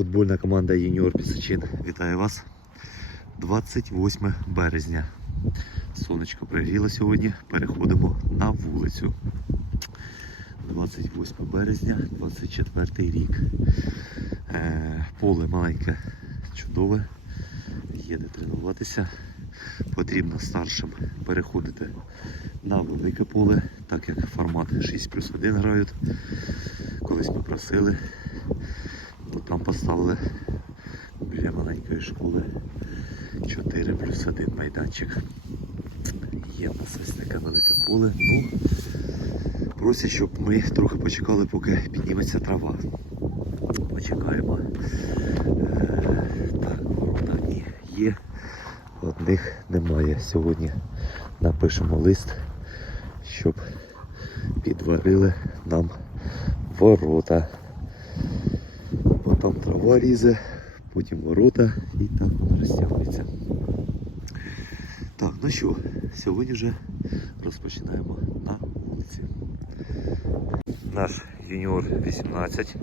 Футбольна команда Юніор Пісачин вітає вас. 28 березня. Сонечко пригріло сьогодні. Переходимо на вулицю. 28 березня, 24 рік. Е, поле маленьке, чудове. Є де тренуватися. Потрібно старшим переходити на велике поле, так як формат 6 плюс 1 грають. Колись ми просили, то там поставили біля маленької школи 4 плюс 1 майданчик. Є в нас ось таке велике поле. Ну, просять, щоб ми трохи почекали, поки підніметься трава. Почекаємо. Е, так, ворота ні, є. Одних немає. Сьогодні напишемо лист, щоб підварили нам ворота. Бо там трава різе, потім ворота і так воно розтягується. Так, ну що, сьогодні вже розпочинаємо на вулиці. Наш юніор 18.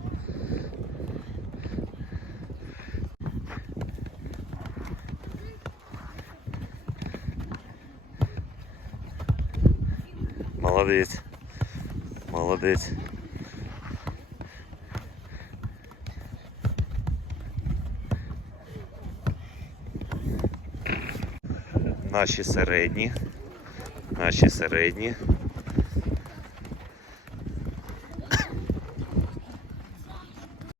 Молодець. Молодець. Наші середні. Наші середні.